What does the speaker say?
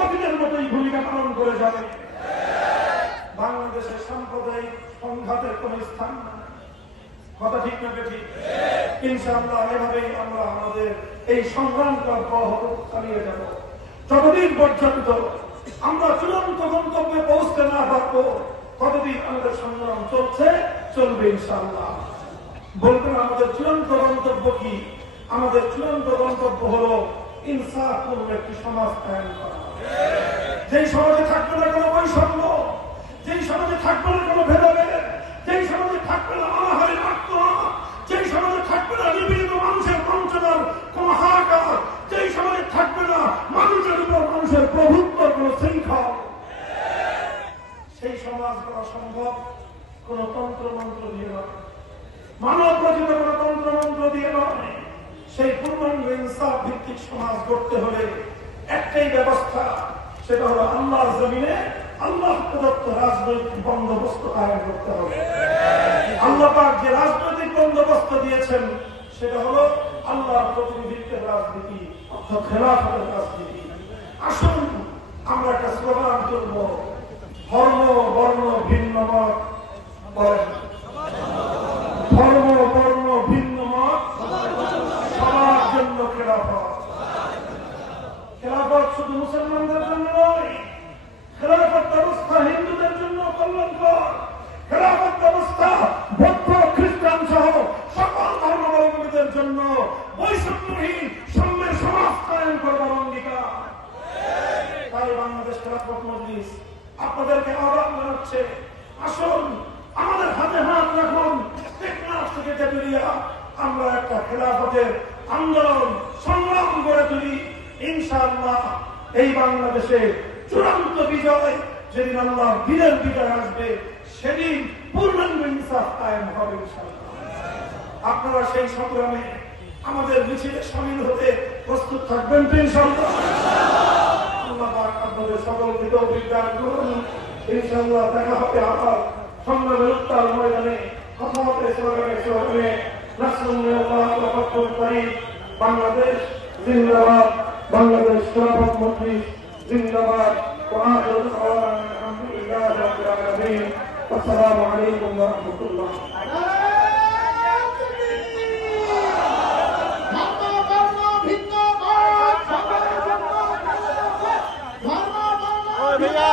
অতীতের মতোই ভূমিকা পালন করে যাবে। বাংলাদেশের সাম্প্রদায়িক সংঘাতের কোন স্থান না, কথা ঠিক না ঠিক? ইনশাআল্লাহ এভাবেই আমরা আমাদের এই সংগ্রামটা অব্যাহত চালিয়ে যাব যতদিন পর্যন্ত আমরা চূড়ান্ত গন্তব্যে পৌঁছতে না পারবো, ততদিন আমাদের সংগ্রাম চলবে ইনশাআল্লাহ। বলবেন আমাদের চূড়ান্ত গন্তব্য কি? আমাদের চূড়ান্ত গন্তব্য হলো ইনসাফপূর্ণ একটি সমাজ কায়েম করা, যেই সমাজে থাকবে না কোনো বৈষম্য, যেই সমাজে থাকবে না কোনো ভেদাভেদ, যেই সমাজে থাকবে না আহারের আত্মহত্যা, যেই সমাজে থাকবে না নিপীড়িত মানুষের বঞ্চনার কোন হাহাকার, যেই সমাজে থাকবে না মানুষের উপর মানুষের প্রভুত্ব কোন শৃঙ্খল, সেই সমাজ করা সম্ভব কোন তন্ত্রমন্ত্র দিয়ে নয়, মানব রচিত কোন তন্ত্রমন্ত্র দিয়ে নয়। সেই পূর্ণাঙ্গ ইনসাফ ভিত্তিক সমাজ গড়তে হলে একটাই ব্যবস্থা, সেটা হলো আল্লাহর জমিনে আল্লাহ প্রদত্ত রাজনৈতিক বন্দোবস্ত কায়েম করতে হবে। আল্লাহ পাক যে রাজনৈতিক বন্দোবস্ত দিয়েছেন সেটা হলো আল্লাহর প্রতিনিধিত্বের রাজনীতি, অর্থাৎ খেলাফতের রাজনীতি। আসুন আমরা একটা স্লোগান করব, ধর্ম বর্ণ ভিন্ন মত, ধর্ম বর্ণ ভিন্ন মত সবার জন্য খেলাফত। খেলাফত শুধু মুসলমানদের জন্য নয়, খেলাফত ব্যবস্থা হিন্দুদের জন্য কল্যাণকর। খেলাফত ব্যবস্থা বৌদ্ধ খ্রিস্টান সহ সকল ধর্মাবলম্বীদের জন্য বৈষম্যহীন সাম্যের সমাজ কায়েম করবার অঙ্গীকার। তাই বাংলাদেশ খেলাফত মজলিস আপনাদেরকে আহ্বান জানাচ্ছে, আসুন আমাদের হাতে হাত রাখুন, টেকনাফ থেকে তেঁতুলিয়া আমরা একটা খেলাফতের আন্দোলন সংগ্রাম গড়ে তুলি। ইনশাআল্লাহ এই বাংলাদেশে চূড়ান্ত বিজয় যেদিন আল্লাহ দিনের বিজয় আসবে, সেদিন পূর্ণাঙ্গ ইনসাফ কায়েম হবে ইনশাআল্লাহ। আপনারা সেই সংগ্রামে আমাদের মিছিলে শামিল হতে প্রস্তুত থাকবেন তো ইনশাআল্লাহ? আল্লাহ পাক আপনাদের সকলকে তৌফিক দান করুন। ইনশাআল্লাহ দেখা হবে আবার সংগ্রামের উত্তাল ময়দানে, কথা হবে স্লোগানে নাসরুল্লাহ ওয়া ফাতহুল করিম। বাংলাদেশ জিন্দাবাদ, বাংলাদেশ খেলাফত মজলিস জিন্দাবাদ। وآخر دعوانا الحمد لله رب العالمين والسلام عليكم ورحمة الله. भैया